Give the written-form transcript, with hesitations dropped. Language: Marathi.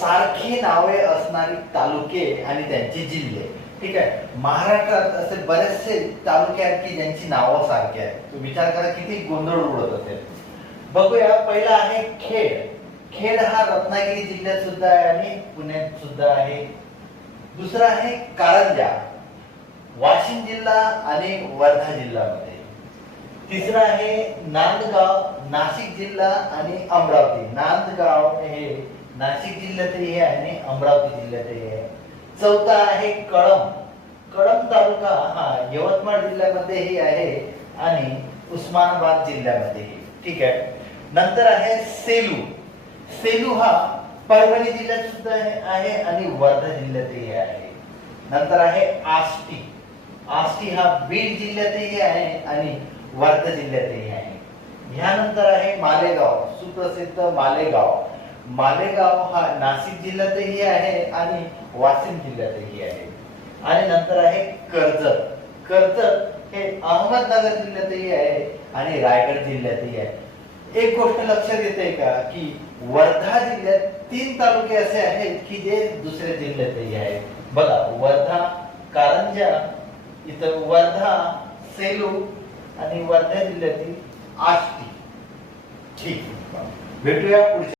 सारखी नावे असणारी तालुके आणि त्यांचे जिल्हे. ठीक आहे. महाराष्ट्रात असे बरेचसे तालुके आहेत की ज्यांची नावं सारखी आहेत. तुम्ही विचार करा किती गोंधळ उडत असेल. बघूया, पहिला आहे खेड. खेड हा रत्नागिरी जिल्ह्यात सुद्धा आहे आणि पुण्यात सुद्धा आहे. दुसरा आहे कारंजा, वाशिम जिल्हा आणि वर्धा जिल्ह्यामध्ये. तिसरा आहे नांदगाव, नाशिक जिल्हा आणि अमरावती. नांदगाव हे नाशिक जिल्ह्यातही आहे आणि अमरावती जिल्ह्यातही आहे. चौथा आहे कळंब. कळंब तालुका हा यवतमाळ जिल्ह्यामध्येही आहे आणि उस्मानाबाद जिल्ह्यामध्येही. ठीक आहे. नंतर आहे सेलू. सेलू हा परभणी जिल्ह्यात सुद्धा आहे आणि वर्धा जिल्ह्यातही आहे. नंतर आहे आष्टी. आष्टी हा बीड जिल्ह्यातही आहे आणि वर्धा जिल्ह्यातही आहे. ह्यानंतर आहे मालेगाव, सुप्रसिद्ध मालेगाव. मालेगाव हा नाशिक जिल्ह्यातही आहे आणि वाशिम जिल्ह्यातही आहे. आणि नंतर आहे कर्जत. कर्जत हे अहमदनगर जिल्ह्यातही आहे आणि रायगड जिल्ह्यातही आहे. एक गोष्ट लक्षात येते का की वर्धा जिल्ह्यात 3 तालुके असे आहेत की जे दुसऱ्या जिल्ह्यातही आहेत. बघा, वर्धा, कारंजा, इथं वर्धा, सेलू आणि वर्धा जिल्ह्यातील आष्टी. ठीक, भेटूया पुढच्या